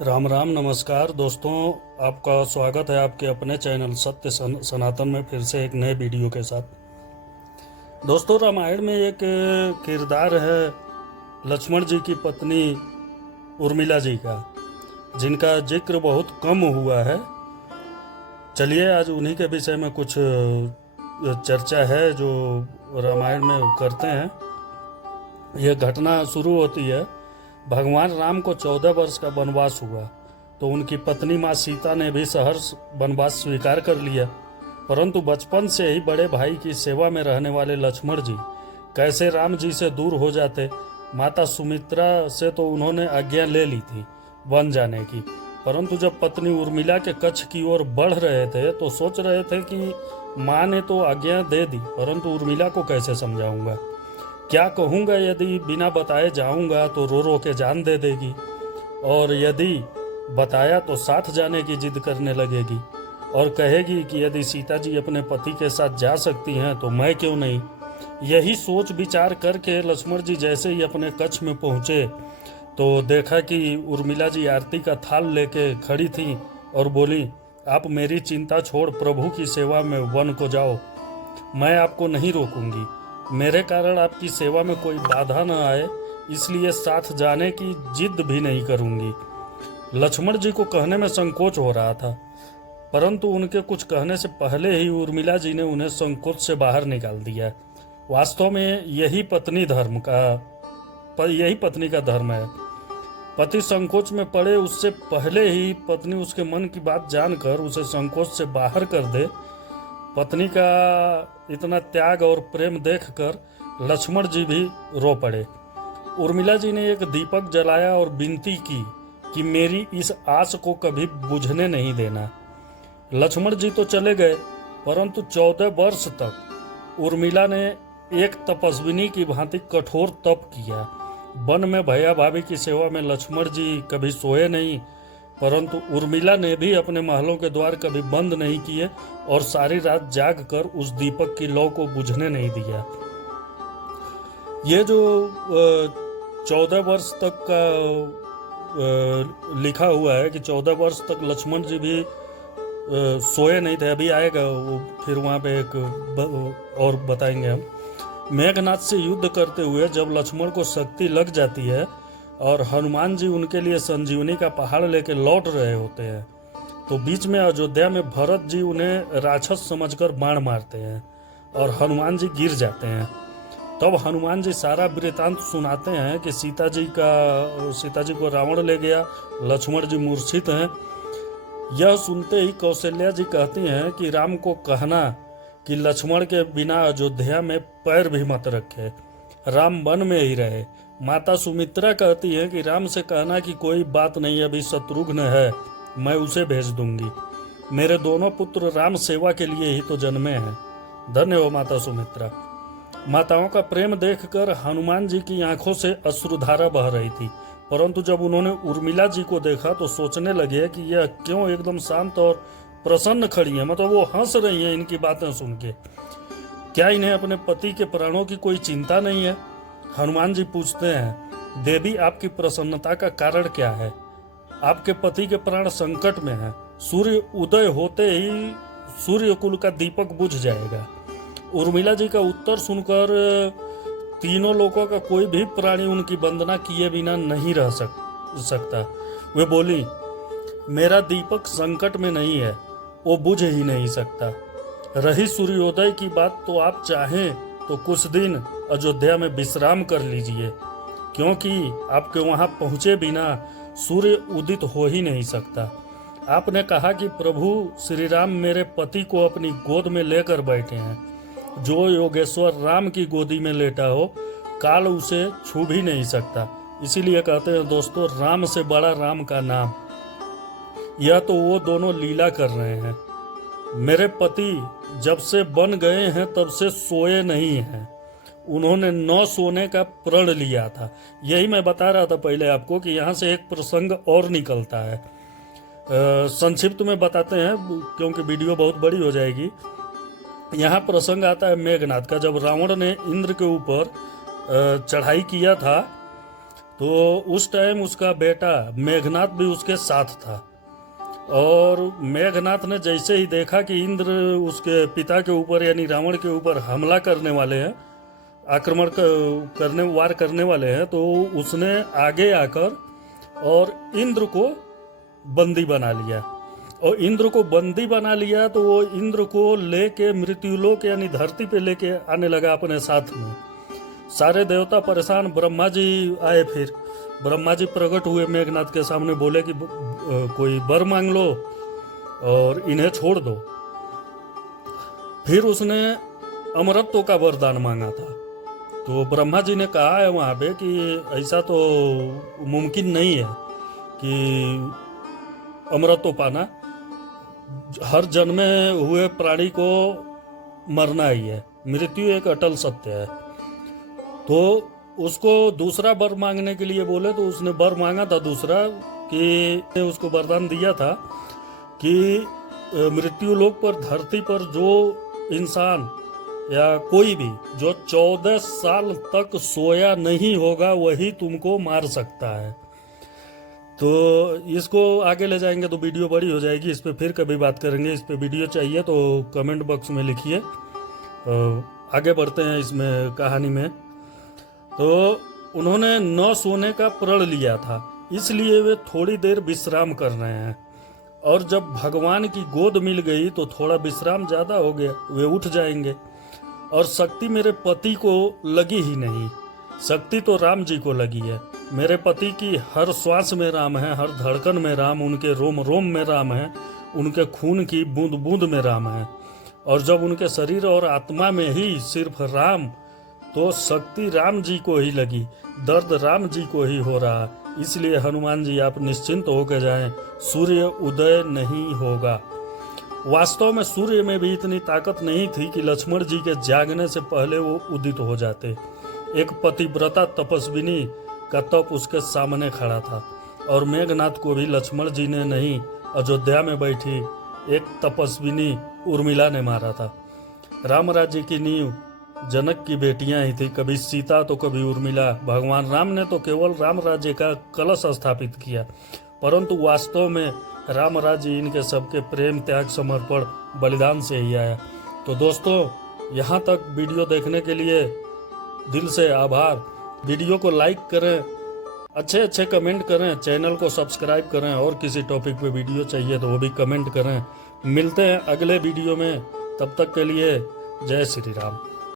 राम राम नमस्कार दोस्तों। आपका स्वागत है आपके अपने चैनल सत्य सनातन में फिर से एक नए वीडियो के साथ। दोस्तों, रामायण में एक किरदार है लक्ष्मण जी की पत्नी उर्मिला जी का, जिनका जिक्र बहुत कम हुआ है। चलिए आज उन्हीं के विषय में कुछ चर्चा है जो रामायण में करते हैं। यह घटना शुरू होती है, भगवान राम को 14 वर्ष का वनवास हुआ तो उनकी पत्नी माँ सीता ने भी सहर्ष वनवास स्वीकार कर लिया। परंतु बचपन से ही बड़े भाई की सेवा में रहने वाले लक्ष्मण जी कैसे राम जी से दूर हो जाते। माता सुमित्रा से तो उन्होंने आज्ञा ले ली थी वन जाने की, परंतु जब पत्नी उर्मिला के कच्छ की ओर बढ़ रहे थे तो सोच रहे थे कि माँ ने तो आज्ञा दे दी, परंतु उर्मिला को कैसे समझाऊंगा, क्या कहूँगा। यदि बिना बताए जाऊँगा तो रो रो के जान दे देगी, और यदि बताया तो साथ जाने की जिद करने लगेगी और कहेगी कि यदि सीता जी अपने पति के साथ जा सकती हैं तो मैं क्यों नहीं। यही सोच विचार करके लक्ष्मण जी जैसे ही अपने कच्छ में पहुँचे तो देखा कि उर्मिला जी आरती का थाल लेके खड़ी थी और बोली, आप मेरी चिंता छोड़ प्रभु की सेवा में वन को जाओ, मैं आपको नहीं रोकूंगी। मेरे कारण आपकी सेवा में कोई बाधा न आए, इसलिए साथ जाने की जिद भी नहीं करूंगी। लक्ष्मण जी को कहने में संकोच हो रहा था, परंतु उनके कुछ कहने से पहले ही उर्मिला जी ने उन्हें संकोच से बाहर निकाल दिया। वास्तव में यही पत्नी का धर्म है। पति संकोच में पड़े उससे पहले ही पत्नी उसके मन की बात जानकर उसे संकोच से बाहर कर दे। पत्नी का इतना त्याग और प्रेम देखकर लक्ष्मण जी भी रो पड़े। उर्मिला जी ने एक दीपक जलाया और विनती की कि मेरी इस आस को कभी बुझने नहीं देना। लक्ष्मण जी तो चले गए, परंतु 14 वर्ष तक उर्मिला ने एक तपस्विनी की भांति कठोर तप किया। वन में भैया भाभी की सेवा में लक्ष्मण जी कभी सोए नहीं, परंतु उर्मिला ने भी अपने महलों के द्वार कभी बंद नहीं किए और सारी रात जाग कर उस दीपक की लौ को बुझने नहीं दिया। ये जो 14 वर्ष तक का लिखा हुआ है कि 14 वर्ष तक लक्ष्मण जी भी सोए नहीं थे, अभी आएगा वो, फिर वहाँ पे एक और बताएंगे हम। मेघनाथ से युद्ध करते हुए जब लक्ष्मण को शक्ति लग जाती है और हनुमान जी उनके लिए संजीवनी का पहाड़ लेके लौट रहे होते हैं तो बीच में अयोध्या में भरत जी उन्हें राक्षस समझकर बाण मारते हैं और हनुमान जी गिर जाते हैं। तब हनुमान जी सारा वृतांत सुनाते हैं कि सीता जी को रावण ले गया, लक्ष्मण जी मूर्छित हैं। यह सुनते ही कौशल्या जी कहती हैं कि राम को कहना कि लक्ष्मण के बिना अयोध्या में पैर भी मत रखे, राम वन में ही रहे। माता सुमित्रा कहती है कि राम से कहना कि कोई बात नहीं, अभी शत्रुघ्न है, मैं उसे भेज दूंगी। मेरे दोनों पुत्र राम सेवा के लिए ही तो जन्मे हैं। धन्य हो माता सुमित्रा। माताओं का प्रेम देखकर हनुमान जी की आंखों से अश्रुधारा बह रही थी, परंतु जब उन्होंने उर्मिला जी को देखा तो सोचने लगे कि यह क्यों एकदम शांत और प्रसन्न खड़ी है, मतलब वो हंस रही है इनकी बातें सुन के। क्या इन्हें अपने पति के प्राणों की कोई चिंता नहीं है? हनुमान जी पूछते हैं, देवी आपकी प्रसन्नता का कारण क्या है? आपके पति के प्राण संकट में हैं। सूर्य उदय होते ही सूर्य कुल का दीपक बुझ जाएगा। उर्मिला जी का उत्तर सुनकर तीनों लोगों का कोई भी प्राणी उनकी वंदना किए बिना नहीं रह सकता। वे बोली, मेरा दीपक संकट में नहीं है, वो बुझ ही नहीं सकता। रही सूर्योदय की बात तो आप चाहें तो कुछ दिन अयोध्या में विश्राम कर लीजिए, क्योंकि आपके वहां पहुंचे बिना सूर्य उदित हो ही नहीं सकता। आपने कहा कि प्रभु श्री राम मेरे पति को अपनी गोद में लेकर बैठे हैं। जो योगेश्वर राम की गोदी में लेटा हो, काल उसे छू भी नहीं सकता। इसीलिए कहते हैं दोस्तों, राम से बड़ा राम का नाम। यह तो वो दोनों लीला कर रहे हैं। मेरे पति जब से बन गए हैं तब से सोए नहीं हैं। उन्होंने 9 सोने का प्रण लिया था। यही मैं बता रहा था पहले आपको कि यहाँ से एक प्रसंग और निकलता है। संक्षिप्त में बताते हैं क्योंकि वीडियो बहुत बड़ी हो जाएगी। यहाँ प्रसंग आता है मेघनाथ का। जब रावण ने इंद्र के ऊपर चढ़ाई किया था तो उस टाइम उसका बेटा मेघनाथ भी उसके साथ था। और मेघनाथ ने जैसे ही देखा कि इंद्र उसके पिता के ऊपर यानी रावण के ऊपर हमला करने वाले हैं, वार करने वाले हैं, तो उसने आगे आकर और इंद्र को बंदी बना लिया। और इंद्र को बंदी बना लिया तो वो इंद्र को लेके मृत्युलोक यानी धरती पे लेके आने लगा अपने साथ में। सारे देवता परेशान, ब्रह्मा जी आए। फिर ब्रह्मा जी प्रकट हुए मेघनाथ के सामने, बोले कि कोई वर मांग लो और इन्हें छोड़ दो। फिर उसने अमरत्व का वरदान मांगा था। तो ब्रह्मा जी ने कहा है वहाँ पे कि ऐसा तो मुमकिन नहीं है कि अमरत्व पाना, हर जन्म में हुए प्राणी को मरना ही है, मृत्यु एक अटल सत्य है। तो उसको दूसरा वर मांगने के लिए बोले, तो उसने वर मांगा था दूसरा कि उसको वरदान दिया था कि मृत्यु लोक पर धरती पर जो इंसान या कोई भी जो 14 साल तक सोया नहीं होगा वही तुमको मार सकता है। तो इसको आगे ले जाएंगे तो वीडियो बड़ी हो जाएगी, इस पे फिर कभी बात करेंगे। इस पे वीडियो चाहिए तो कमेंट बॉक्स में लिखिए। आगे बढ़ते हैं इसमें कहानी में। तो उन्होंने 9 सोने का प्रण लिया था, इसलिए वे थोड़ी देर विश्राम कर रहे हैं। और जब भगवान की गोद मिल गई तो थोड़ा विश्राम ज़्यादा हो गया, वे उठ जाएंगे। और शक्ति मेरे पति को लगी ही नहीं, शक्ति तो राम जी को लगी है। मेरे पति की हर श्वास में राम है, हर धड़कन में राम, उनके रोम रोम में राम है, उनके खून की बूंद बूंद में राम है। और जब उनके शरीर और आत्मा में ही सिर्फ राम, तो शक्ति राम जी को ही लगी, दर्द राम जी को ही हो रहा। इसलिए हनुमान जी आप निश्चिंत होकर जाएं, सूर्य उदय नहीं होगा। वास्तव में सूर्य में भी इतनी ताकत नहीं थी कि लक्ष्मण जी के जागने से पहले वो उदित हो जाते। एक पतिव्रता तपस्विनी का तप उसके सामने खड़ा था। और मेघनाथ को भी लक्ष्मण जी ने नहीं, अयोध्या में बैठी एक तपस्विनी उर्मिला ने मारा था। राम राज्य की नींव जनक की बेटियां ही थी, कभी सीता तो कभी उर्मिला। भगवान राम ने तो केवल राम राज्य का कलश स्थापित किया, परंतु वास्तव में राम राज्य इनके सबके प्रेम, त्याग, समर्पण, बलिदान से ही आया। तो दोस्तों, यहाँ तक वीडियो देखने के लिए दिल से आभार। वीडियो को लाइक करें, अच्छे कमेंट करें, चैनल को सब्सक्राइब करें। और किसी टॉपिक पे वीडियो चाहिए तो वो भी कमेंट करें। मिलते हैं अगले वीडियो में, तब तक के लिए जय श्री राम।